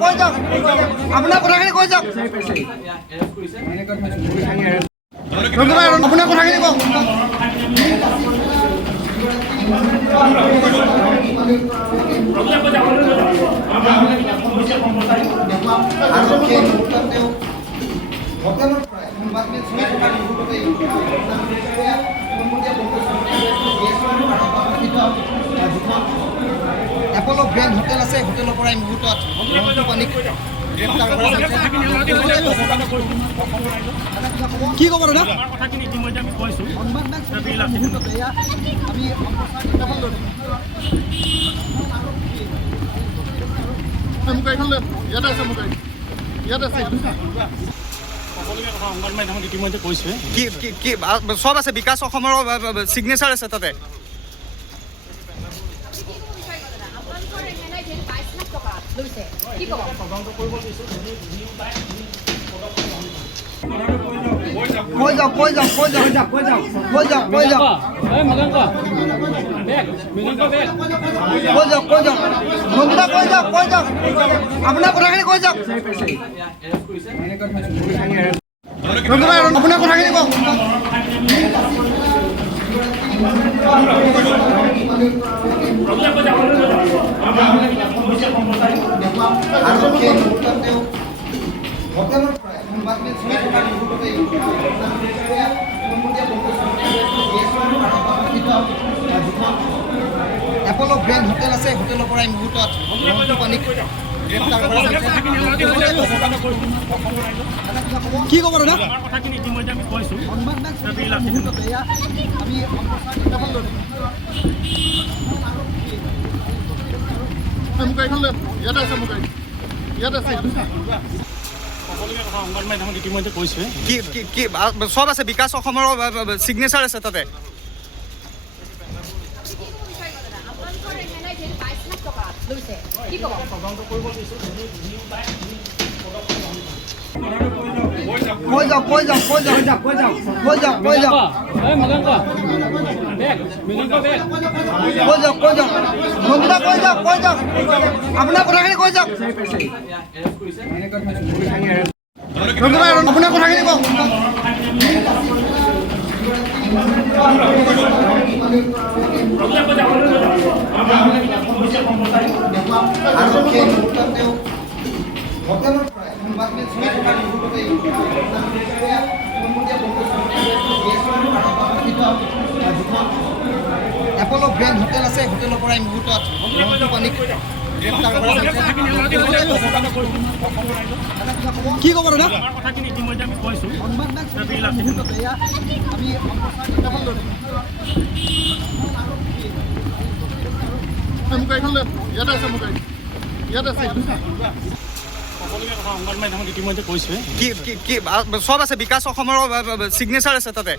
কৈ যাওক আপোনাৰ কথাখিনি কৈ যাওক আপোনাৰ কথাখিনি কওক এপলো গ্ৰেণ্ড হোটেল আছে হোটেলৰ পৰা এই মুহূৰ্তত কি ক'ব দাদা কথাখিনি ইতিমধ্যে আমি কৈছোঁ সকলোকে কথা সংবাদ মাধ্যমত ইতিমধ্যে কৈছোৱে কি চব আছে বিকাশ অসমৰ চিগনেচাৰ আছে তাতে কৈ যাওক আপোনাৰ কথাখিনি কৈ যাওক আপোনাৰ কথাখিনি কওক এপলো গ্ৰেণ্ড হোটেল আছে হোটেলৰ পৰা এই মুহূৰ্তত কি ক'ব দাদা কথাখিনি ইতিমধ্যে আমি কৈছোঁ সকলোকে কথা সংবাদ মাধ্যমত ইতিমধ্যে কৈছোৱে কি চব আছে বিকাশ অসমৰ চিগনেচাৰ আছে তাতে কৈ যাওক আপোনাৰ কথাখিনি কৈ যাওক আপোনাৰ কথাখিনি কওক এপলো গ্ৰেণ্ড হোটেল আছে হোটেলৰ পৰা এই মুহূৰ্তত কি ক'ব দাদা কথাখিনি ইতিমধ্যে আমি কৈছোঁ সকলোকে কথা সংবাদ মাধ্যমত ইতিমধ্যে কৈছোৱে কি চব আছে বিকাশ অসমৰ চিগনেচাৰ আছে তাতে